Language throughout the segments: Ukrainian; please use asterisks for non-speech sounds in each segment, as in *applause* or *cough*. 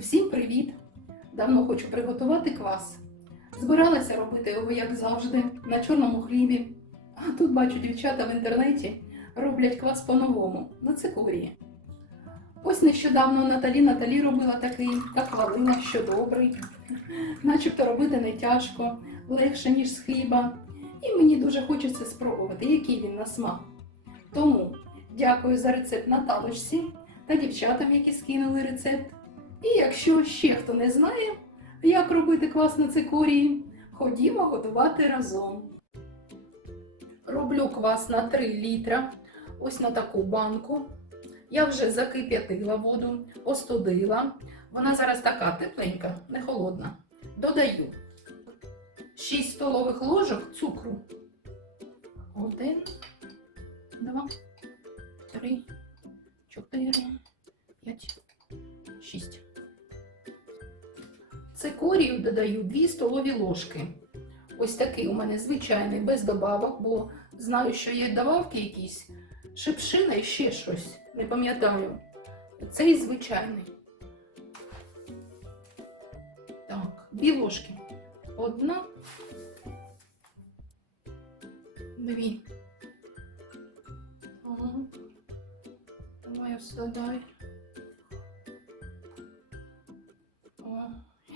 Всім привіт! Давно хочу приготувати квас. Збиралася робити його, як завжди, на чорному хлібі. А тут бачу дівчата в інтернеті роблять квас по-новому, на цикорії. Ось нещодавно Наталі Наталі робила такий та хвалила, що добрий. Начебто робити не тяжко, легше, ніж з хліба. І мені дуже хочеться спробувати, який він на смак. Тому дякую за рецепт Наталочці та дівчатам, які скинули рецепт. І якщо ще хто не знає, як робити квас на цикорії, ходімо готувати разом. Роблю квас на 3 літра, ось на таку банку. Я вже закип'ятила воду, остудила. Вона зараз така тепленька, не холодна. Додаю 6 столових ложок цукру. Один, два, три, чотири, п'ять, шість. Цикорію додаю 2 столові ложки. Ось такий у мене звичайний, без добавок, бо знаю, що є добавки якісь, шипшина і ще щось. Не пам'ятаю. Цей звичайний. Так, дві ложки. Одна. Дві. Ага. Давай осадай. О,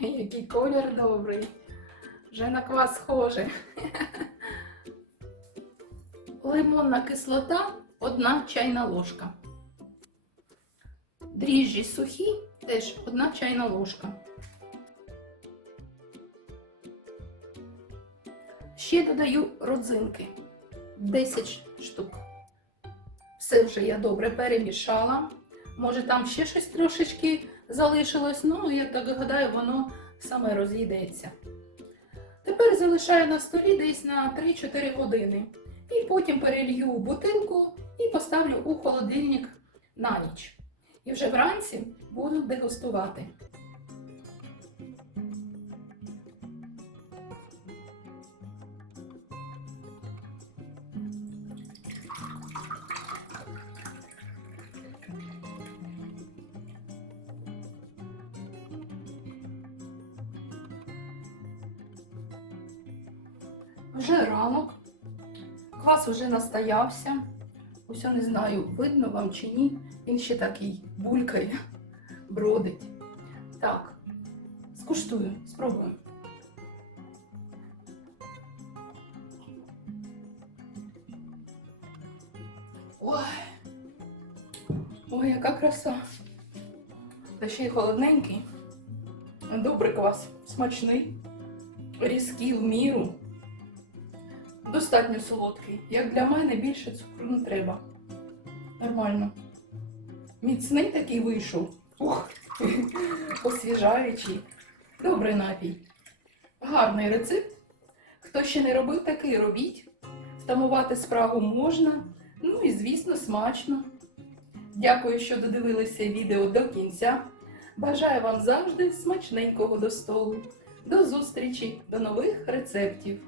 *laughs* який колір добрий. Вже на квас схоже. *laughs* Лимонна кислота одна чайна ложка. Дріжджі сухі теж одна чайна ложка. Ще додаю родзинки 10 штук. Все вже я добре перемішала. Може там ще щось трошечки залишилось, ну я так гадаю, воно саме розійдеться. Тепер залишаю на столі десь на 3-4 години. І потім перелью у бутилку і поставлю у холодильник на ніч. І вже вранці буду дегустувати. Вже ранок, квас уже настоявся. Я не знаю, видно вам чи ні. Він ще такий булькає, бродить. Так, скуштую, спробую. Ой, ой, яка краса. Та ще й холодненький. Добрий квас, смачний, різкий в міру. Достатньо солодкий. Як для мене більше цукру не треба. Нормально. Міцний такий вийшов. Ух, освіжаючий. Добрий напій. Гарний рецепт. Хто ще не робив, такий робіть. Втамувати справу можна. Ну і, звісно, смачно. Дякую, що додивилися відео до кінця. Бажаю вам завжди смачненького до столу. До зустрічі, до нових рецептів!